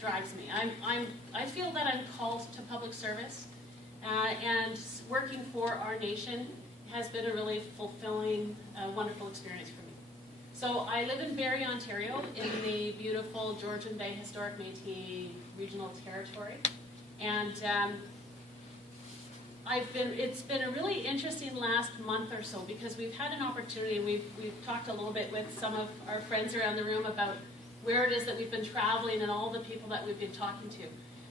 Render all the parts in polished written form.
what drives me. I feel that I'm called to public service, and working for our nation has been a really fulfilling, wonderful experience for me. So I live in Barrie, Ontario, in the beautiful Georgian Bay Historic Métis Regional Territory, and it's been a really interesting last month or so because we've had an opportunity. We've talked a little bit with some of our friends around the room about where it is that we've been traveling and all the people that we've been talking to.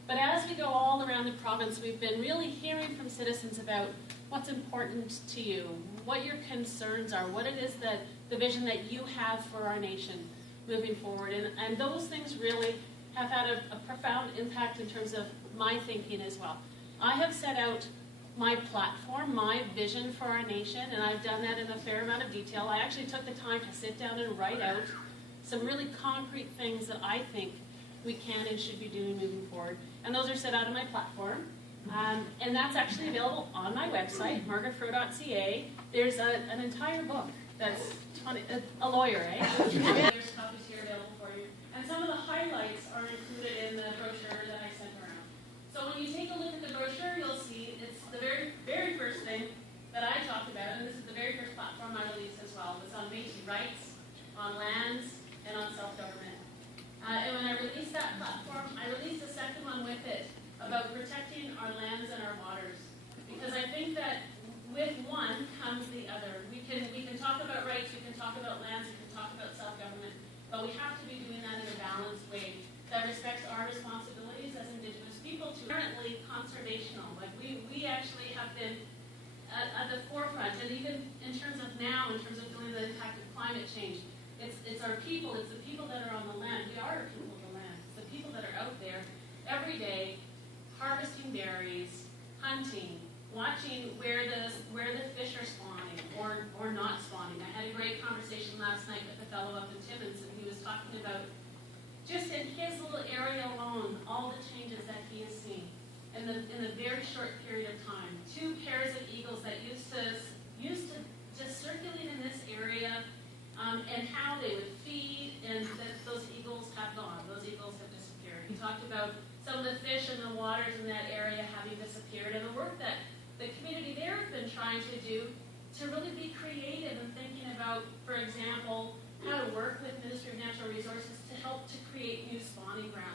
But as we go all around the province, we've been really hearing from citizens about what's important to you, what your concerns are, what it is that the vision that you have for our nation moving forward. And those things really have had a profound impact in terms of my thinking as well. I have set out my platform, my vision for our nation, and I've done that in a fair amount of detail. I actually took the time to sit down and write out some really concrete things that I think we can and should be doing moving forward. And those are set out on my platform. And that's actually available on my website, margaretfroh.ca. There's an entire book that's a lawyer, eh? There's copies here available for you. And some of the highlights are included in the brochure that I sent around. So when you take a look at the brochure, you'll see it's the very first thing that I talked about, and this is the very first platform I released as well. It's on Metis rights, on lands, and on self-government. And when I released that platform, I released a second one with it about protecting our lands and our waters. Because I think that with one comes the other. We can talk about rights, we can talk about lands, we can talk about self-government, but we have to be doing that in a balanced way that respects our responsibilities as Indigenous people to currently conservational. Like we actually have been at the forefront, and even in terms of now, in terms of dealing with the impact of climate change, it's our people, it's the people that are on the land. We are people of the land. It's the people that are out there every day harvesting berries, hunting, watching where the fish are spawning or not spawning. I had a great conversation last night with a fellow up in Timmins, and he was talking about just in his little area alone, all the changes that he has seen in a very short period of time. 2 pairs of eagles that used to just circulate in this area, and how they would feed, and that those eagles have gone. Those eagles have disappeared. He talked about some of the fish in the waters in that area having disappeared, and the work that the community there has been trying to do to really be creative and thinking about, for example, how to work with Ministry of Natural Resources to help to create new spawning grounds.